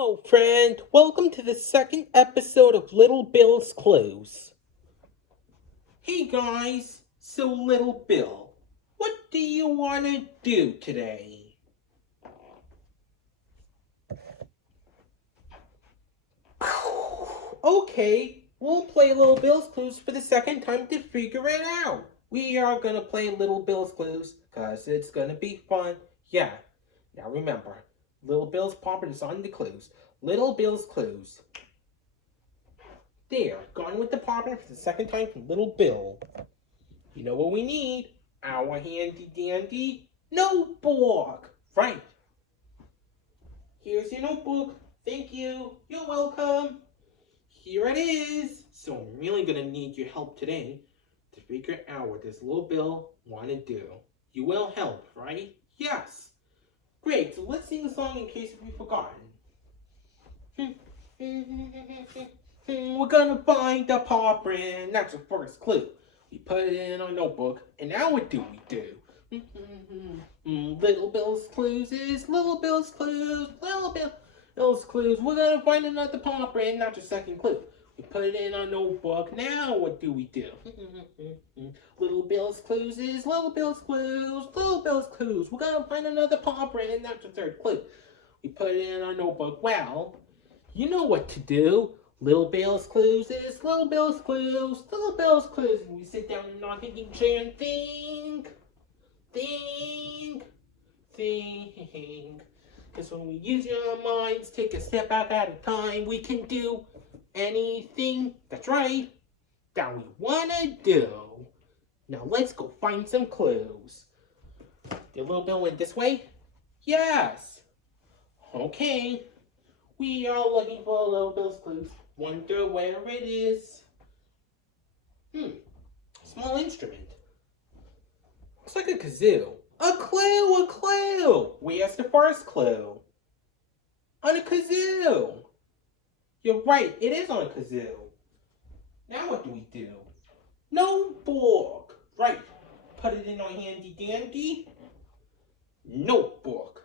Hello, friend. Welcome to the second episode of Little Bill's Clues. Hey, guys. So, Little Bill, what do you want to do today? Okay, we'll play Little Bill's Clues for the second time to figure it out. We are gonna play Little Bill's Clues because it's gonna be fun. Yeah. Now remember, Little Bill's Papa is on the clues. Little Bill's Clues. There, gone with the popping for the second time from Little Bill. You know what we need? Our handy dandy notebook. Right. Here's your notebook. Thank you. You're welcome. Here it is. So I'm really gonna need your help today to figure out what this Little Bill wanna do. You will help, right? Yes. Great. So let's sing a song in case we've forgotten. We're gonna find the paw print. That's the first clue. We put it in our notebook, and now what do we do? Little Bill's Clues is Little Bill's Clues. Bill's Clues. We're gonna find another paw print. That's the second clue. We put it in our notebook. Now what do we do? Little Bill's Clues is Little Bill's Clues. Little Bill's Clues. We're gonna find another paw print, and that's the third clue. We put it in our notebook. Well, you know what to do. Little Bill's Clues is Little Bill's Clues. Little Bill's Clues. And we sit down in our thinking chair and think. Because when we use our minds, take a step back at a time, we can do anything, that's right, that we want to do. Now let's go find some clues. Did Little Bill went this way? Yes. Okay. We are looking for Little Bill's Clues. Wonder where it is. Small instrument. Looks like a kazoo. A clue, a clue! Where's the first clue? On a kazoo! You're right, it is on a kazoo. Now what do we do? Notebook! Right, put it in our handy dandy notebook.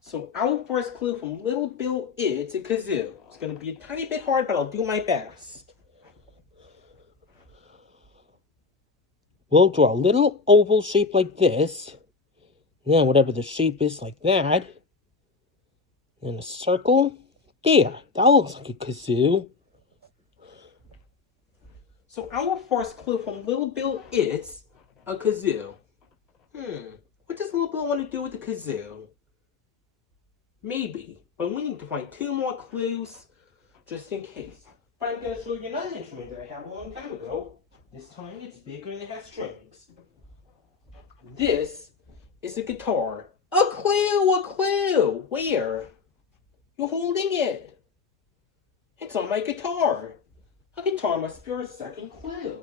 So our first clue from Little Bill is a kazoo. It's going to be a tiny bit hard, but I'll do my best. We'll draw a little oval shape like this. Then whatever the shape is like that. Then a circle. There, that looks like a kazoo. So our first clue from Little Bill is a kazoo. What does Little Bill want to do with the kazoo? Maybe, but we need to find two more clues just in case. But I'm going to show you another instrument that I have a long time ago. This time it's bigger and it has strings. This is a guitar. A clue, a clue! Where? You're holding it. It's on my guitar. A guitar must be our second clue.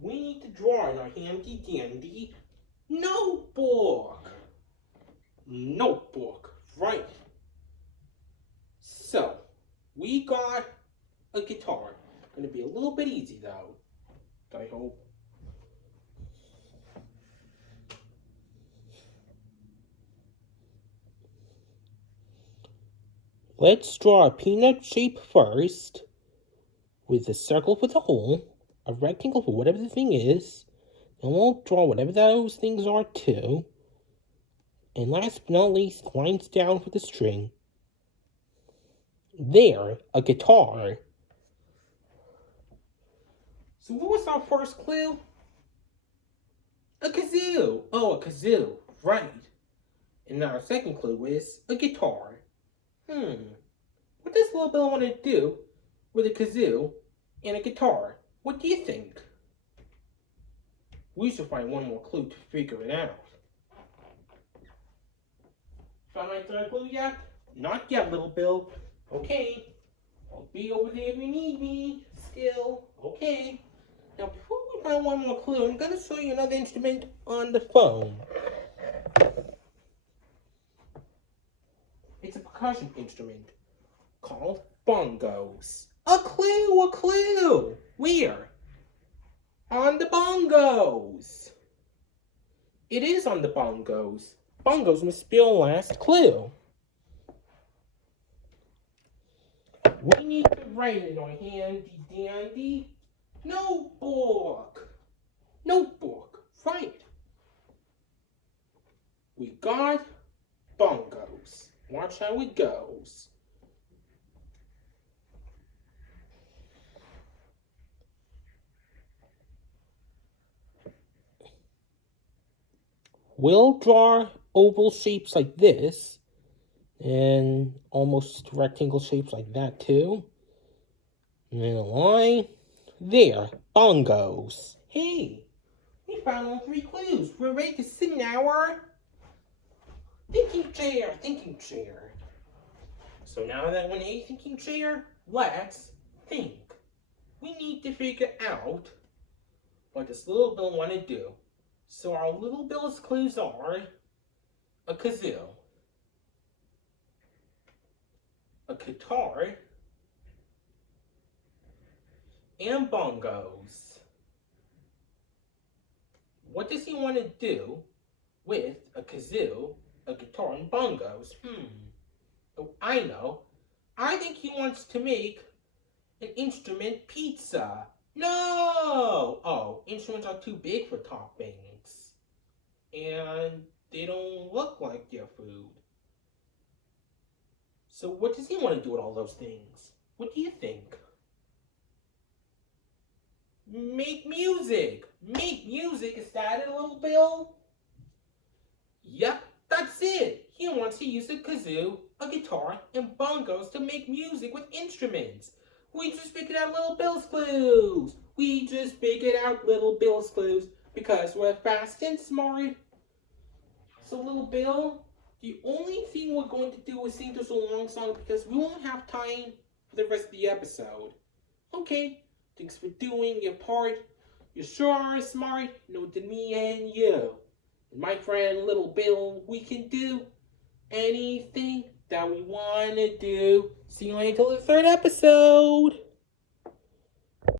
We need to draw in our handy dandy notebook. Notebook, right. So, we got a guitar. Gonna be a little bit easy though, I hope. Let's draw a peanut shape first, with a circle with a hole, a rectangle for whatever the thing is, and we'll draw whatever those things are too. And last but not least, lines down for the string. There, a guitar. So what was our first clue? A kazoo. Oh, a kazoo, right. And now our second clue is a guitar. What does Little Bill want to do with a kazoo and a guitar? What do you think? We should find one more clue to figure it out. Found my third clue yet? Not yet, Little Bill. Okay. I'll be over there if you need me. Still. Okay. Now, before we find one more clue, I'm going to show you another instrument on the phone. It's a percussion instrument called bongos. A clue, a clue! Where? On the bongos. It is on the bongos. Bongos must be our last clue. We need to write in our handy dandy notebook. Notebook, right. We got bongos. Watch how it goes. We'll draw oval shapes like this, and almost rectangle shapes like that too. And then a line. There, bongos. Hey, we found all 3 clues. We're ready to sit in our thinking chair. So now that we're in a thinking chair, let's think. We need to figure out what this little bill want to do. So our little bill's clues are a kazoo, a guitar, and bongos. What does he want to do with a kazoo, a guitar, and bongos? Oh, I know. I think he wants to make an instrument pizza. No! Oh, instruments are too big for toppings. And they don't look like your food. So what does he want to do with all those things? What do you think? Make music! Make music! Is that it, little Bill? Yep, that's it! He wants to use a kazoo, a guitar, and bongos to make music with instruments. We just figured out Little Bill's clues! We just figured out Little Bill's clues because we're fast and smart. So, Little Bill, the only thing we're going to do is sing this long song because we won't have time for the rest of the episode. Okay, thanks for doing your part. You sure are smart, no than me and you. And my friend Little Bill, we can do anything that we want to do. See you until the 3rd episode.